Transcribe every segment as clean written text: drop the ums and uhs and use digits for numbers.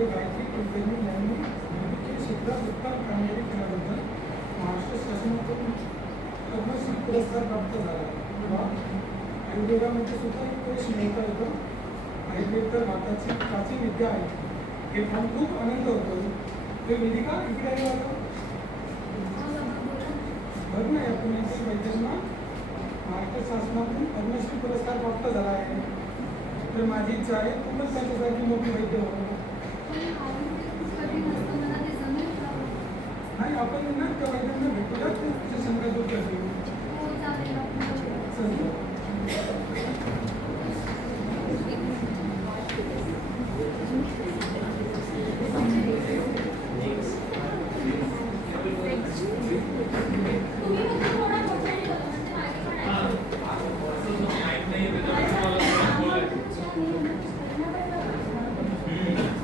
योग्य गायत्री कुलकर्णी यांनी विविध क्षेत्रात उत्तम कामगिरी केल्याबद्दल महाराष्ट्र शासनाकडून पद्मश्री पुरस्कार प्राप्त झाला किंवा आयुर्वेदामध्ये सुद्धा यश मिळता येतो. आयुर्वेद तर भारताची प्राचीन विद्या आहे हे पण खूप आनंद होतो. ते वेदिका इकडे आलो बघ ना या पुण्यातील वैद्यांना महाराष्ट्र शासनातून पद्मश्री पुरस्कार प्राप्त झाला आहे. तर माझी इच्छा आहे खूपच त्यांच्यासाठी मोठी वैद्य व्हावं. नाही आपण ना त्या वैद्यांना भेटूयात तुमच्या शंका दूर करतील.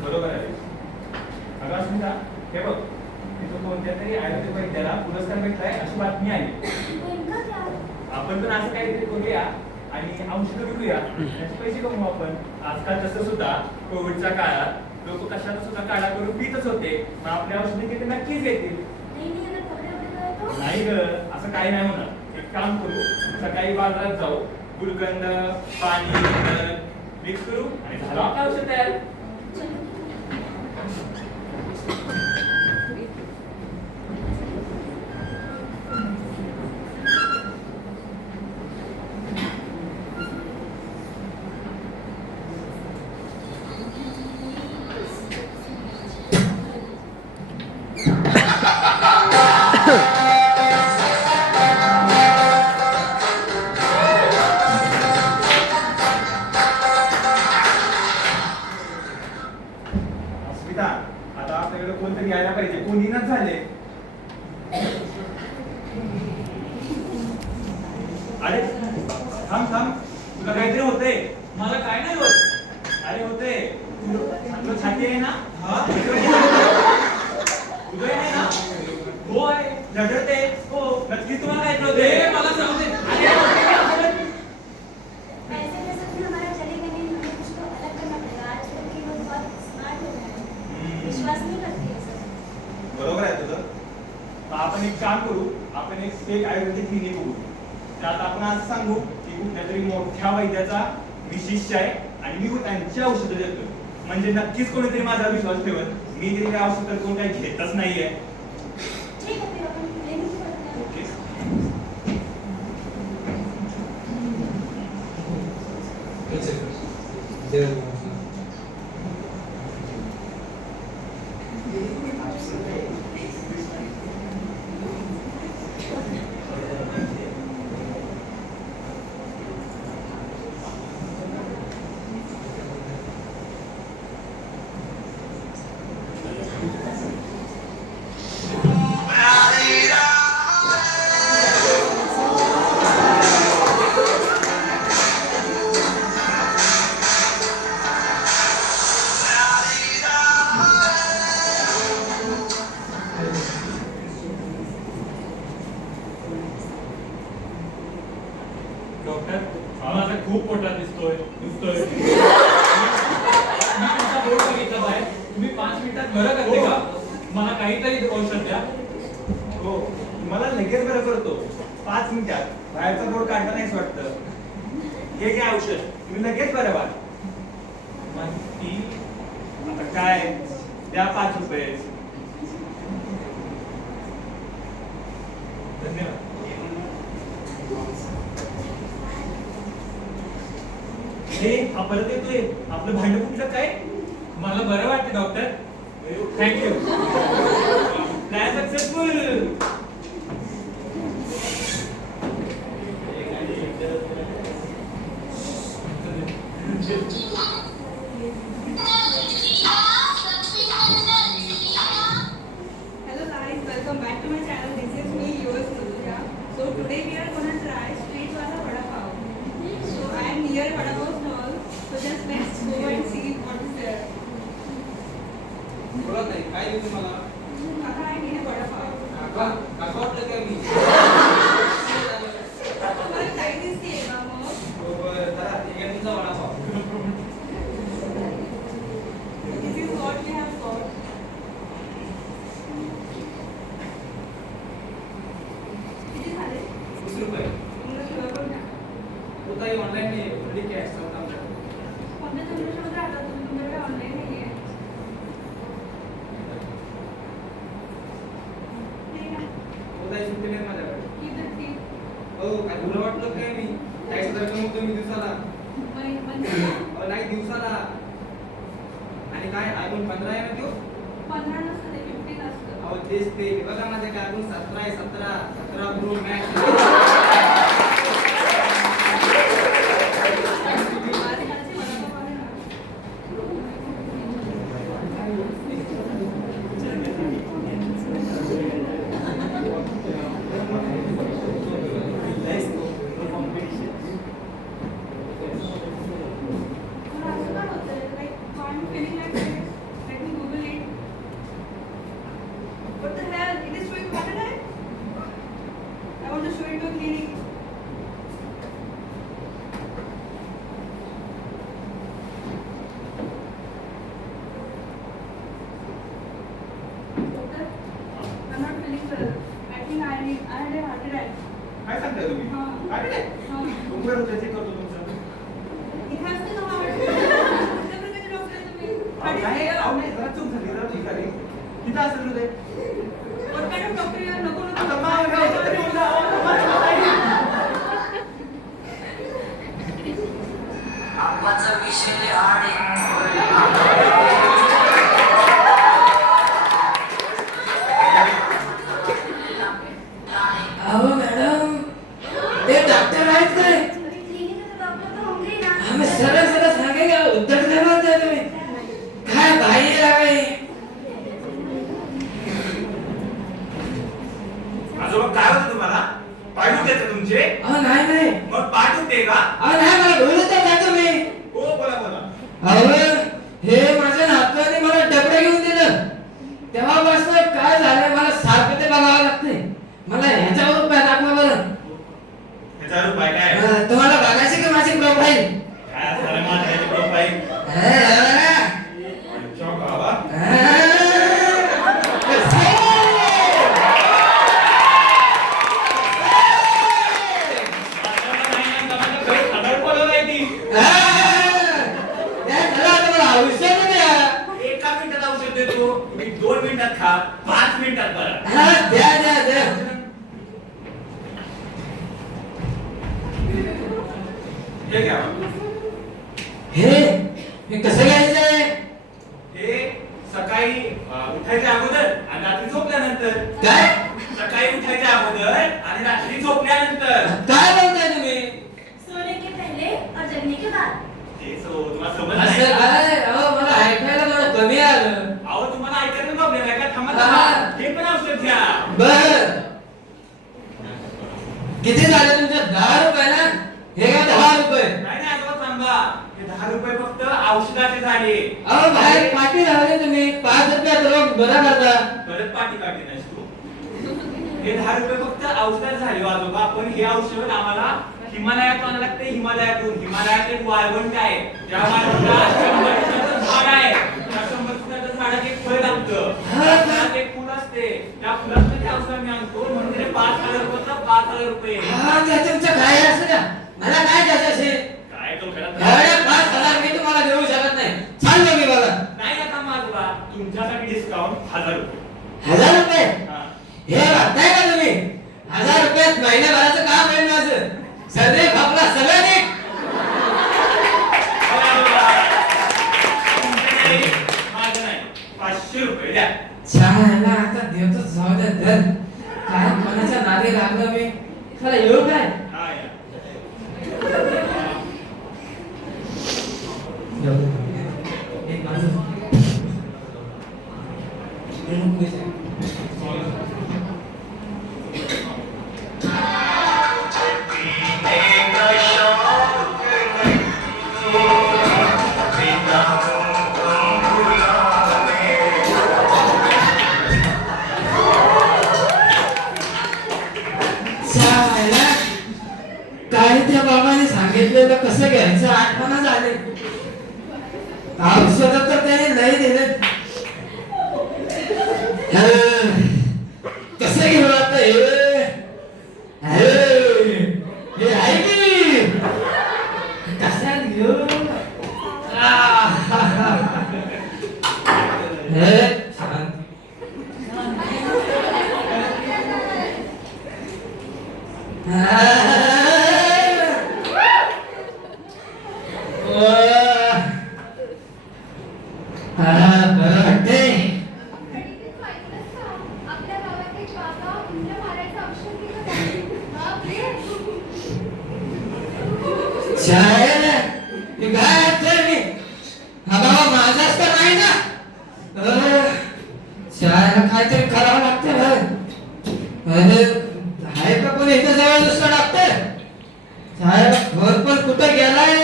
बरोबर आहे. अगं अस्मिता, हे बघ तिथं कोणत्या तरी आयुर्वेदिक वैद्याला पुरस्कार भेटलाय अशी बातमी आली. आपण पण असं काहीतरी करूया आणि औषधं विकूया, त्याचे पैसे कमवू आपण. आजकाल तसं सुद्धा कोविडच्या काळात लोक कशाला सुद्धा काढा करून पितच होते. मग आपल्या औषधे किती नक्कीच घेतील. नाही ग, असं काही नाही होणार. एक काम करू, सकाळी बाजारात जाऊ, गुलकंद पाणी मिक्स करू आणि झालं आपलं औषध तयार. आता आपल्याकडे कोणतरी यायला पाहिजे, कोणी ना झाले. अरे थांब थांब, तुला काहीतरी होतंय. मला काय नाही होत. अरे होते तुला छाती आहे ना? उदय नाही ना? हो आहे. झटते हो नक्कीच तुम्हाला काय होते. मला जाऊ दे. बरोबर आहे तुझं. आपण एक काम करू, आपण एक आयुर्वेदिक क्लिनिक बघू. त्यात आपण असं सांगू की कुठल्या तरी मोठ्या वैद्याचा मी शिष्य आहे आणि मी त्यांची औषधं देतो. म्हणजे नक्कीच कोणीतरी माझा विश्वास ठेवत. मी दिलेली औषध तर कोण काही घेतच नाहीये. डॉक्टर, माझा खूप मोठा दिसतोय. मी तुमचा बोर्ड बघितला आहे. तुम्ही 5 मिनिटात बरं करते का? मला काहीतरी औषध द्या. हो, मला लगेच बरं करतो 5 मिनिटात. बाहेरचा बोर्ड काढता नाहीच वाटतं. हे घ्या औषध, तुम्ही लगेच बरं व्हाल. माहिती आता काय द्या 5 रुपये. धन्यवाद. हे परत येतोय. आपलं भांडं कुठलं काय? मला बरं वाटतं doctor. Thank you. Plan successful. Hello guys, welcome back to my channel. This is me, yours Madhurya. So today we are gonna try street wala vada pav. So I am near vada pav stall. So just let's go and see what is there. बोला ताई, काय देऊ तुम्हाला? Kaka, I need a vada pav. काका वाटलं काय मी? तुम्हाला काही दिसते का मग? हो बरं, चला ठीक आहे तुमचा vada pav. This is what we have काही ऑनलाईन नाही ओनली कॅश चौथा आमच्या कोणत्या जनरेशनमध्ये राहता तुम्ही? तुमच्याकडे ऑनलाईन नाही आहे. ठीक आहे. हो ताई सुट्टी नाही माझ्याकडे ठीक आहे, ठीक. हो काय तुला वाटलं काय मी 40,000 कमवतो मी दिवसाला म्हणजे अहो नाही दिवसाला आणि काय iPhone 15 आहे ना तो 15 नसतं ते 15 असतं. अहो तेच ते बघा माझ्या काय iPhone 17 आहे 17 Pro Max आजकालचे वडापाव आहे ना. मला असं काय होतंय? Like, I'm feeling like this. Let me Google it. What the hell? It is showing what time? I want to show it to a clinic. Doctor, I'm not feeling well. I think I had a heart attack. काय सांगताय तुम्ही हा. काय रे? हा. डोंगर check करतो तुमचं It has to know how to कुठल्या प्रकारचे डॉक्टर आहे तुम्ही? What is काय here? अहो, नाही, जरा चूक झाली जरा चूक झाली किती असेल रे What kind of doctor you are? नको नको. आता माव हे होतं तरी म्हणलं, अहो, माझं काय? आपाचा विषय आहे अहो मॅडम ते डॉक्टर आहेत काय आम्ही सरळ सरळ सांगेगा उत्तर देणार नाही तुम्ही काय बाई लागाई आजोबा काय होतं तुम्हाला पाय दुखते का तुमचे अहो नाही नाही मग पाय दुखते का अहो नाही मला बोलत नाही तुम्ही हो बोला बोला अहो हे माझ्या नातवाने मला डबडे घेऊन दिलं तेव्हापासून काय झालंय मला सारखं ते बघावं लागतंय मला ह्याच्यावर उपाय दाखवा बरं ह्याच्यावर उपाय काय तुम्हाला बघायची की माझी प्रोफाईल काय असणार माझ्या प्रोफाईल चॉक बाबा एका मिनिटात औषध देतो तुम्ही 2 मिनिटात खा 5 मिनिटात बरं हे घ्या हे कसं घ्यायचंय हे सकाळी उठायच्या अगोदर आणि रात्री झोपल्यानंतर काय सकाळी उठायच्या अगोदर आणि रात्री झोपल्यानंतर काय बोलताय तुम्ही सोने के पहले और जगने के बाद तेच हो, तुम्हाला समज असं नाही काय अहो मला ऐकायला मला कमी आलं अहो तुम्हाला ऐकायला प्रॉब्लेम आहे का थांबा हा. थांबा हे पण औषध घ्या बर किती झाले तुमच्या 10 रुपये ना हे का 10 रुपये नाही नाही आजोबा थांबा हे 10 रुपये फक्त औषधाचे झाले अहो बाहेर पाठी राहिले तुम्ही 5 रुपयात रोग बरा करता परत पाठी काढली नाहीस तू हे 10 रुपये फक्त औषधात झाले हो आजोबा पण हे औषध आम्हाला हिमालयातून आणायला लागते हिमालयात एक वाळवंट आहे त्या वाळवंटात 100 फुटाचं झाड आहे त्या 100 फुटाच्या झाडात एक फळ लागतं त्या फळात एक फुल असते त्या फुलातलं ते औषध मी आणतो म्हणून ते 5,000 रुपयाचं 5,000 रुपये हा ते तुमचं काय असं द्या मला काय द्यायचं असेल काय तो करत एवढे 5,000 मी तुम्हाला देऊ शकत नाही चाललो मी बघा नाही आता माझा तुमच्यासाठी डिस्काउंट 1,000 रुपये 1000 रुपये हा. हे वाटताय का तुम्ही 1000 रुपयात महिन्याभराचं काम आहे माझं सर्वे आपला सगळं नीट माझं नाही 500 रुपये द्या छान आता देवतो जाऊ द्या धर काय मनाच्या नादी लागलं मी खरं येऊ काय हा या एक माझं हे नको विचार. चायला, काय त्या बाबाने सांगितलेलं कसं घ्यायचं आठवण झाले औषध तर त्याने नाही दिलं कसं घेऊ आता हे आहे की शाळेला मी काय ऐकतोय मी हा बाबा माझाच तर नाही ना शाळेला काहीतरी करावं लागतं आहे का कोणी इथं जवळ दुसरं डॉक्टर शाळेला घर पण कुठं गेलाय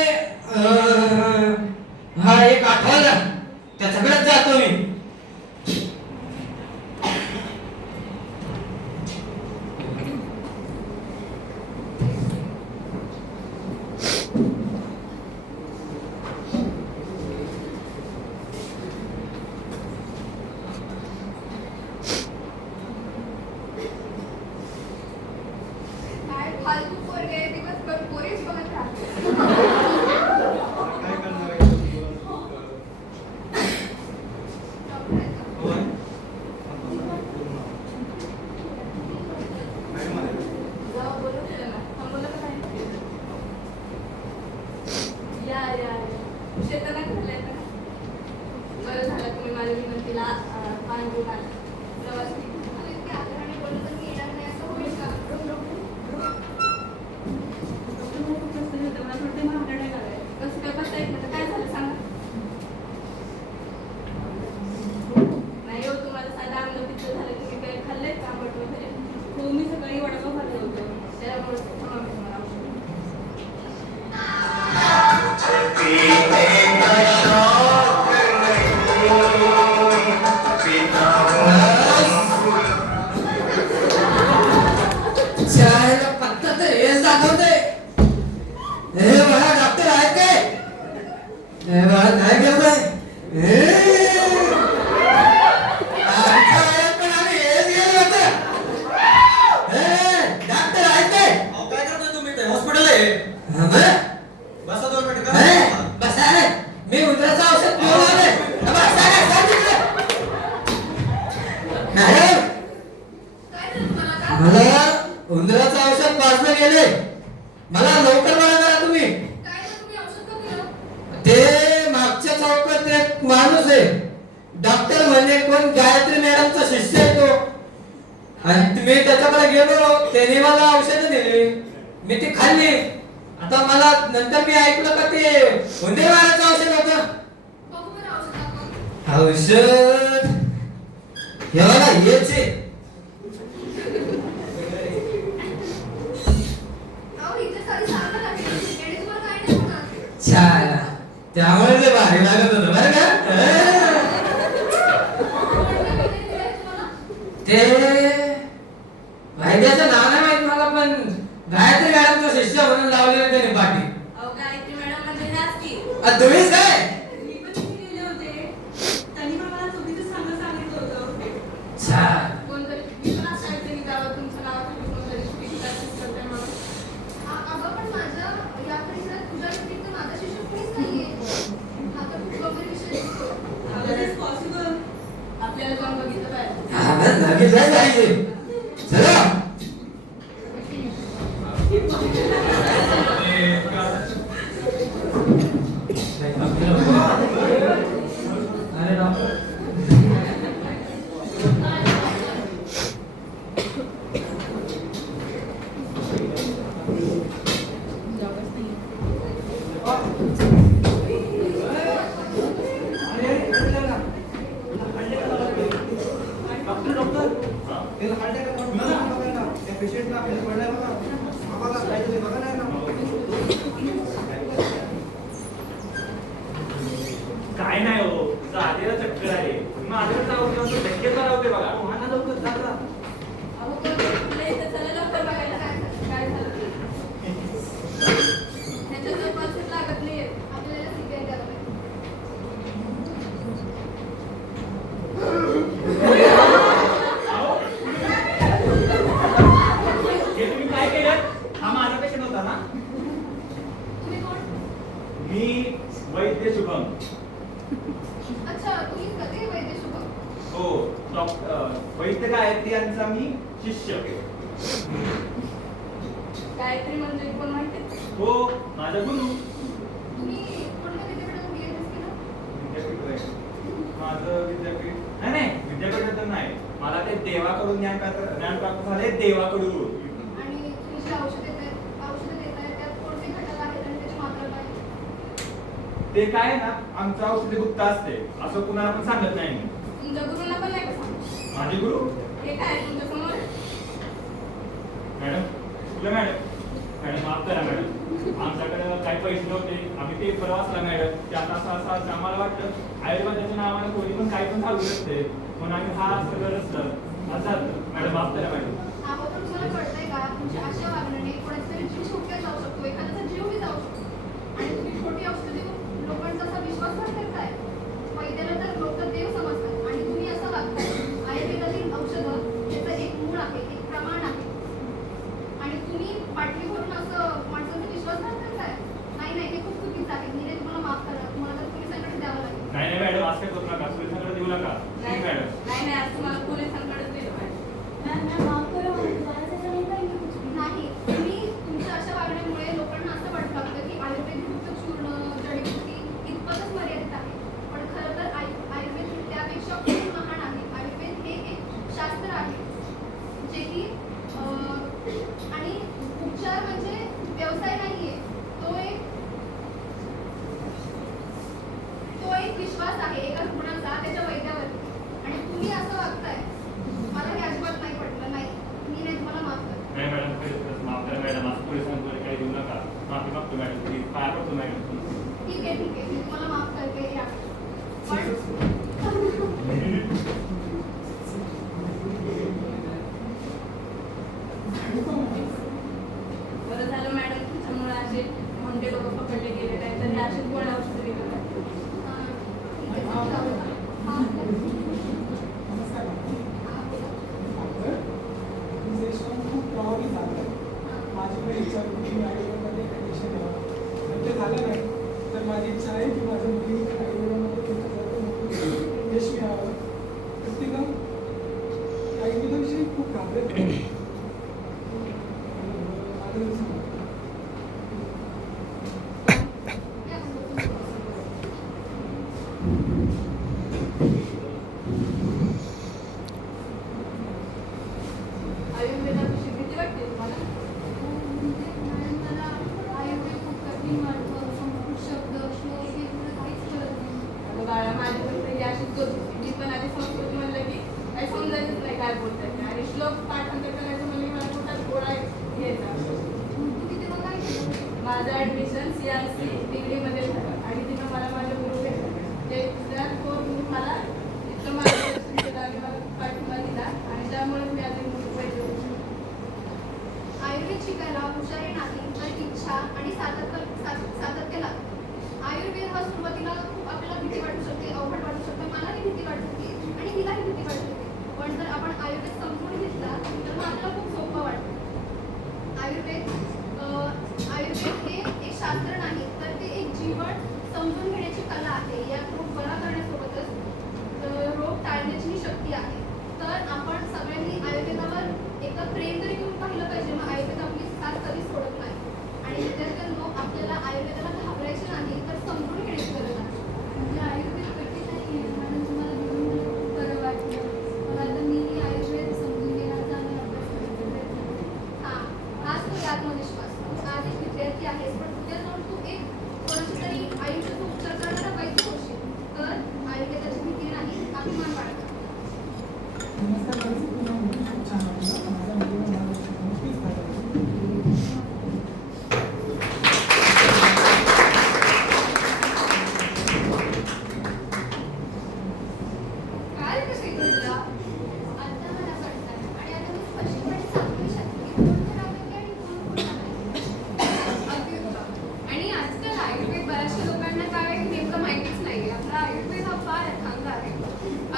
हा एक आठवला त्याच्याकडेच जातो मी काय फालतू पोरगे दिवसभर पोरीच बघत राहते. काय करणार आहे होय. मॅडम आले. जाऊ बोलू दिलं ना. थांबवलं का नाही? या. उशीर तर नाही झालाय ना? बरं झालं तुम्ही माझ्या विनंतीला मान देऊन आले. प्रवास आणि इतक्या आग्रहाने बोललं तर मी येणार नाही असं होईल का? कसं काय बसता येत नाही? काय झालं सांगा? नाही हो, तुम्हाला साधं अंग पित्त झालं. तुम्ही काय खाल्लंय का आंबट वगैरे? हो, मी सकाळी वडापाव खाल्लं होतं. त्यामुळे थांबा मी तुम्हाला औषध शाळेला पत्ता तर हेच दाखवते हे बघा डॉक्टर आहे काय हे बघा नाही घेऊन डॉक्टर आहे काय अहो, काय करतोय तुम्ही ते हॉस्पिटल आहे बसा 2 मिनिट का बसा रे मी उंदराचं औषध पिऊन आले बसा रे मला उंदराचं औषध पाजलं गेले मला लवकर बघा करा तुम्ही ते मागच्या चौकात एक माणूस आहे डॉक्टर म्हणजे कोण गायत्री मॅडमचा शिष्य आहे तो आणि मी त्याच्याकडे गेलो त्याने मला औषधं दिली मी ती खाल्ली आता मला नंतर मी ऐकलं का ते उंदीर मारायचं औषध होतं औषध हे बघा हेच आहे छान त्यामुळे ते भारी लागत होतं बरं का ते वैद्याचं नाव नाही माहित मला पण गायत्री मॅडमचा शिष्य म्हणून लावलेलं त्याने पाठी गायत्री मॅडम म्हणजे जास्ती तुम्हीच काय मी पण तिथे गेले होते. त्यांनी पण मला चुकीचं सांगितलं होतं. छान कोणतरी मी पण असं ऐकलं की गावात तुमचं नाव आहे, कोणतरी चुकीची practice करतंय म्हणून. अगं पण माझ्या या परिसरात तुझ्या व्यतिरिक्त माझा शिष्य कोणीच नाहीये. हा तर खूप गंभीर विषय दिसतो. अगं, that's possible. आपल्याला जाऊन बघितलं पाहिजे. हा लगेच जायचं चला अरे डॉक्टर काय नाही हो तुझं आधीला चक्कर आहे मग आधीला औषध धक्के करावते बघा लवकर जा जा. अहो, पण तुला इथं चला लवकर बघायला काय झालं. ह्याच्यात काही पल्सेस लागत नाहीये. आपल्याला CPR करावं लागेल. हे तुम्ही काय केलं हा माझा पेशंट होता ना तुम्ही कोण? मी वैद्य शुभम अच्छा, तुम्हीच का ते वैद्य शुभम? हो वैद्य गायत्री यांचा मी शिष्य गायत्री म्हणजे कोण माहिती? हो माझा गुरु तुम्ही कोणत्या विद्यापीठातून BSS केलं? विद्यापीठ आहे. माझं विद्यापीठ नाही विद्यापीठातून नाही मला ते देवाकडून ज्ञान प्राप्त झाले देवाकडून आणि तुम्ही जी औषधं देताय त्यात कोणते घटक आहेत आणि त्याची मात्रा ते काय आहे ना, आमचं औषधी गुप्त असते, असं कुणाला पण सांगत नाही मी. तुमच्या गुरुंना पण नाही का सांगू? माझे गुरु हे काय आहे तुमच्या समोर? मॅडम, कुठलं मॅडम? मॅडम माफ करा मॅडम, आमच्याकडे काही पैसे नव्हते, आम्ही पेपर वाचला मॅडम, त्यात असं आम्हाला वाटतं आयुर्वेदाच्या नावानं कोणी पण काही पण सांगू शकते, म्हणून आम्ही हा सगळं रचलं. असं मॅडम माफ करा मॅडम. अगोदर तुम्हाला कळतंय का तुमच्या अशा वागण्याने कोणाचा तरी जीव धोक्यात जाऊ शकतो, एखाद्याचा जीवही जाऊ शकतो. आणि तुम्ही खोटी औषधं देऊन लोकांचा असा विश्वासघात करताय. वैद्याला तर लोक देव समजतात आणि तुम्ही असं वागताय. आयुर्वेदातील औषधं त्याचं एक मूळ आहे, एक प्रमाण आहे. आणि तुम्ही पाठी भरून असं माणसांचा विश्वासघात करताय. नाही नाही, हे खूप चुकीचं आहे. मी तुम्हाला माफ करा, तुम्हाला तर पोलिसांकडे द्यावं लागेल. नाही नाही मॅडम, असं काय करू नका, पोलिसांकडे देऊ नका. नाही मॅडम नाही, आज तुम्हाला पोलिसांकडेच दिलं पाहिजे. नाही, तुम्ही तुमच्या अशा वागण्यामुळे लोकांना असं वाटू लागतं की आयुर्वेद फक्त चूर्ण जडीबुटी इतपतच मर्यादित आहे. पण खरं तर आयुर्वेद त्यापेक्षा खूप महान आहे. आयुर्वेद हे एक शास्त्र आहे जे की आणि उपचार म्हणजे व्यवसाय नाहीये, तो एक विश्वास आहे एका रुग्णाचा त्याच्या वैद्यावर. आणि तुम्ही असं वागताय, मला हे अजिबात नाही पटलं. नाही, मी नाही, तुम्हाला माफ करते. नाही मॅडम, खरंच माफ करा मॅडम, असं पोलिसांकडे काही देऊ नका. माफी मागतो मॅडम, प्लीज पाया पडतो मॅडम. ठीक आहे, मी तुम्हाला माफ करते. या पण बरं झालं मॅडम, तुमच्यामुळे असे म्हणते लोक पकडले गेले नाही तर हे असे गोळ्या औषधं विकत आहेत. नमस्कार डॉक्टर, तुमचं यशवंत खूप प्रभावी झालं आहे. माझी पण इच्छा होती की मी आयुर्वेदामध्ये ॲडमिशन घ्यावं, पण ते झालं नाही. तर माझी इच्छा आहे की माझं मुली आयुर्वेदामध्ये तुमच्यासारखं यश मिळावं. प्रत्येकजण आयुर्वेदाविषयी खूप घाबरत आहे. आयुर्वेदाविषयी भीती वाटते तुम्हाला? मला आयुर्वेद खूप कठीण वाटतं. संस्कृत शब्द श्लोक हे मला काहीच कळत नाही. अगं बाळा, माझी पण पहिली अशीच होती. मी पण आधी संस्कृत म्हणलं की काही समजायचंच नाही काय बोलतात. आणि श्लोक पाठांतर करायचं म्हणजे मला पोटात गोळा घ्यायचा. तू तिथे मग काय केलं? माझं ॲडमिशन CRC डिग्रीमध्ये झालं आणि तिथं मला माझे गुरु भेटले. ते तो गुरु मला इतकं मार्गदर्शन केलं आणि मला पाठिंबा दिला आणि त्यामुळे मी आज मुंबईत आयुर्वेद शिकायला हुशारी नाही तर इच्छा आणि सातत्य लागतं. आयुर्वेद हा सुरुवातीला खूप आपल्याला भीती वाटू शकते, अवघड वाटू शकते. मलाही भीती वाटत होती आणि तिलाही भीती वाटत होती. पण जर आपण आयुर्वेद समजून घेतला तर मग आपल्याला खूप सोपं वाटतं. आयुर्वेद हे एक शास्त्र नाही तर ते एक जीवन समजून घेण्याची कला आहे. यात रोग बरा करण्यासोबतच रोग टाळण्याची शक्ती आहे. तर आपण सगळ्यांनी आयुर्वेदावर एकदा प्रेम तरी करून पाहिलं पाहिजे. मग आयुर्वेद आपली साथ कधीच सोडत नाही. आणि विद्यार्थ्यांनो, आपल्याला आयुर्वेदाला घाबरायचे नाही तर समजून घेण्याची गरज आहे. म्हणजे आयुर्वेद कठीण नाही आहे. कारण तुम्हाला बोलून मला खूप बरं वाटलं. मला आता मीही आयुर्वेद समजून घेण्याचा आणि अभ्यास करायचा प्रयत्न करते. हाच तो आत्मविश्वास. तू आज एक विद्यार्थी आहेस, पण उद्या जाऊन तू एक कोणाची तरी आयुष्याचा उपचार करणारा वैद्य होशील. तर आयुर्वेदाची भीती नाही, अभिमान बाळगा. नमस्कार ताई, तुम्हाला बोलून खूप छान वाटलं. माझ्या मुलीला मार्गदर्शन नक्कीच झालं. काय कसं तुला आता मला कळतंय. आणि आता मी स्पष्टपणे सांगू शकते की कोण तर आरोग्य आणि कोण नाही. अगदी बरोबर. आणि आजकाल आयुर्वेद बऱ्याचशा लोकांना काय नेमकं माहितीच नाही. आपला आयुर्वेद हा फार अथांग आहे.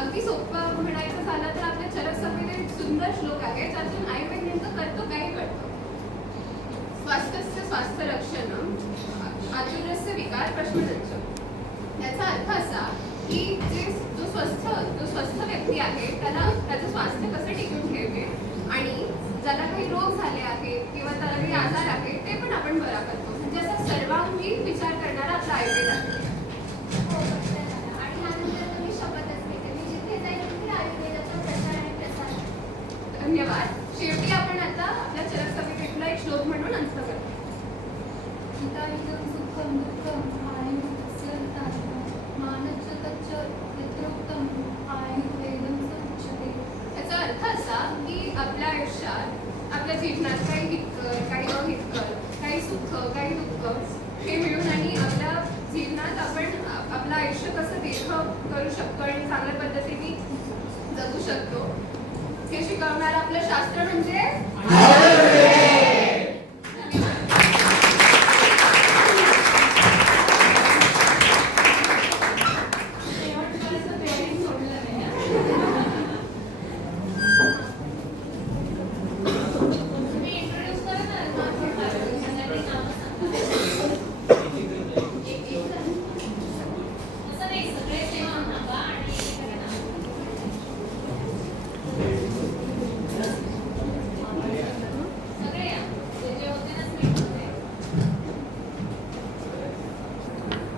अगदी सोपं म्हणायचं झालं तर आपल्या चरक संहितेत एक सुंदर श्लोक आहे ज्यातून आयुर्वेद नेमकं करतो काही कळतं. स्वास्थ्यस्य स्वास्थ्य रक्षणं आतुरस्य विकार प्रश्नदच्च. याचा अर्थ असा की जो स्वस्थ व्यक्ती आहे त्याला त्याचं स्वास्थ्य कसं टिकून ठेवले आणि ज्याला काही रोग झाले आहेत किंवा त्याला काही आजार आहे ते पण आपण बरा करतो. म्हणजे असा सर्वांगीण विचार करणारा आपला आयुर्वेद आहे. हो, बरोबर आहे. आणि यानंतर तुम्ही शपथच घेते. मी जिथे जाईल तिथे आयुर्वेदाचा प्रचार आणि प्रसार. धन्यवाद. शेवटी आपण आता आपल्या चरक संहितेतला एक श्लोक म्हणून अंत करतो. इदं सुखं दुःखं आयुर्वेदस्य करू शकतो आणि चांगल्या पद्धतीने जगू शकतो हे शिकवणार आपलं शास्त्र म्हणजे